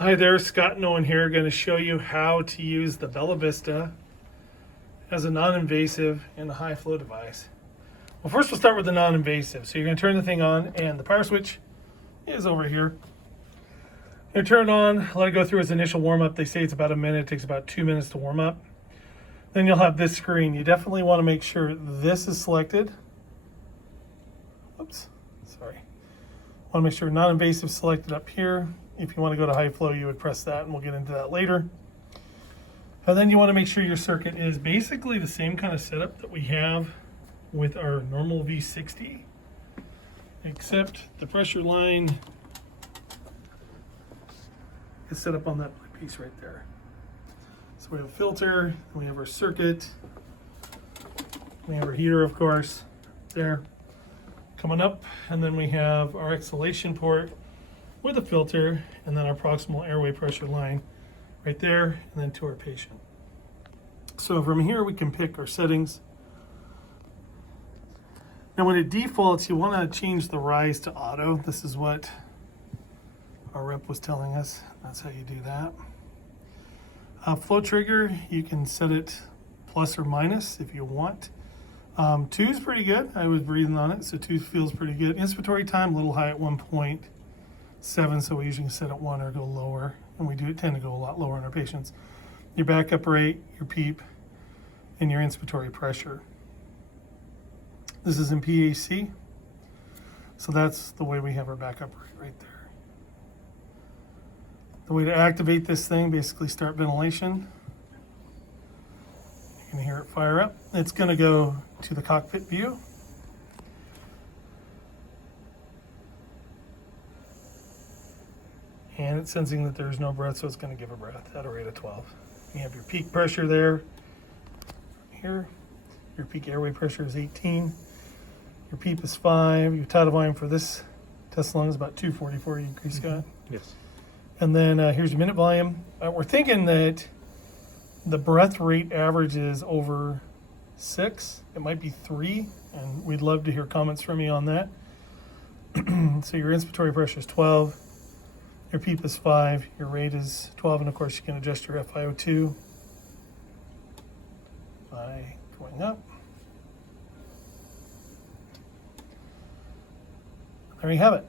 Hi there, Scott and Owen here, going to show you how to use the Bella Vista as a non-invasive and a high flow device. Well, first we'll start with the non-invasive. So you're going to turn the thing on, and the power switch is over here. You turn it on, let it go through its initial warm-up. They say it's about a minute, it takes about 2 minutes to warm up. Then you'll have this screen. You definitely want to make sure this is selected. Oops, sorry. Want to make sure non-invasive selected up here. If you want to go to high flow, you would press that, and we'll get into that later. And then you want to make sure your circuit is basically the same kind of setup that we have with our normal V60, except the pressure line is set up on that piece right there. So we have a filter, we have our circuit, we have our heater, of course, there coming up, and then we have our exhalation port with a filter, and then our proximal airway pressure line right there, and then to our patient. So from here we can pick our settings. Now when it defaults, you want to change the rise to auto. This is what our rep was telling us. That's how you do that. Flow trigger, you can set it plus or minus if you want. 2 is pretty good. I was breathing on it, so 2 feels pretty good. Inspiratory time, a little high at 1.7, so we usually set at 1 or go lower, and we do tend to go a lot lower in our patients. Your backup rate, your PEEP, and your inspiratory pressure. This is in PAC, so that's the way we have our backup rate right there. The way to activate this thing, basically start ventilation. You can hear it fire up. It's going to go to the cockpit view. And it's sensing that there's no breath, so it's going to give a breath at a rate of 12. You have your peak pressure there. Here, your peak airway pressure is 18. Your PEEP is 5. Your tidal volume for this test lung is about 244. You agree, Scott? Yes. And then here's your minute volume. We're thinking that the breath rate average is over 6. It might be 3, and we'd love to hear comments from you on that. So your inspiratory pressure is 12. Your PEEP is 5. Your rate is 12, and of course you can adjust your FiO2 by going up. There you have it.